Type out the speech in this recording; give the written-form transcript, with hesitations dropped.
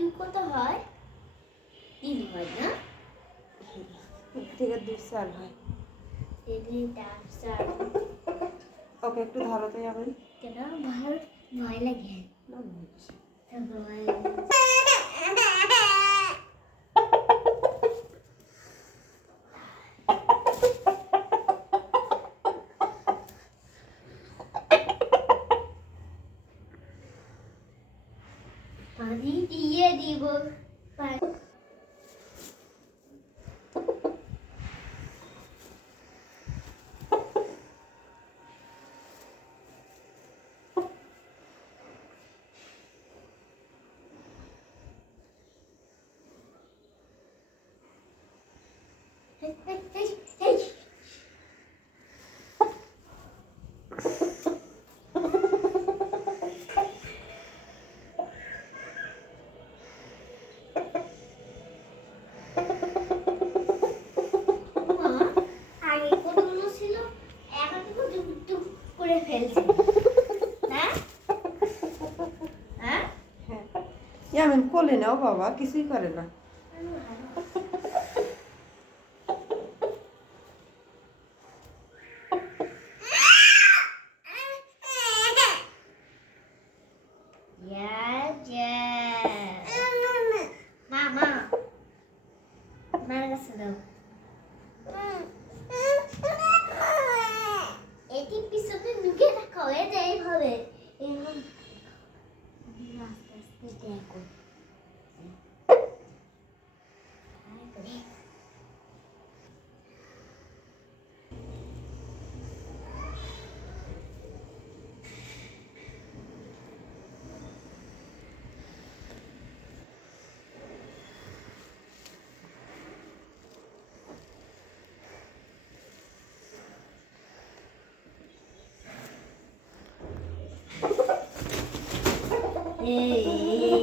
Two কত হয়? 3 হয় না? থেকে 2 4 হয়। 3 4 ওকে একটু ধরো তো এখন। কেন ভয় লাগে? না ভয় কিসে? পানি দিয়ে দিব। আগে কতগুলো ছিল, এখন তো টুক করে ফেলছে না? হ্যাঁ ইয়ামিন কোলে নাও বাবা, কিছুই করে না। মামা মার কাছে দাও। এটি পিছনে ঢুকে রাখো, এটা এইভাবে আস্তে আস্তে দেখো। এই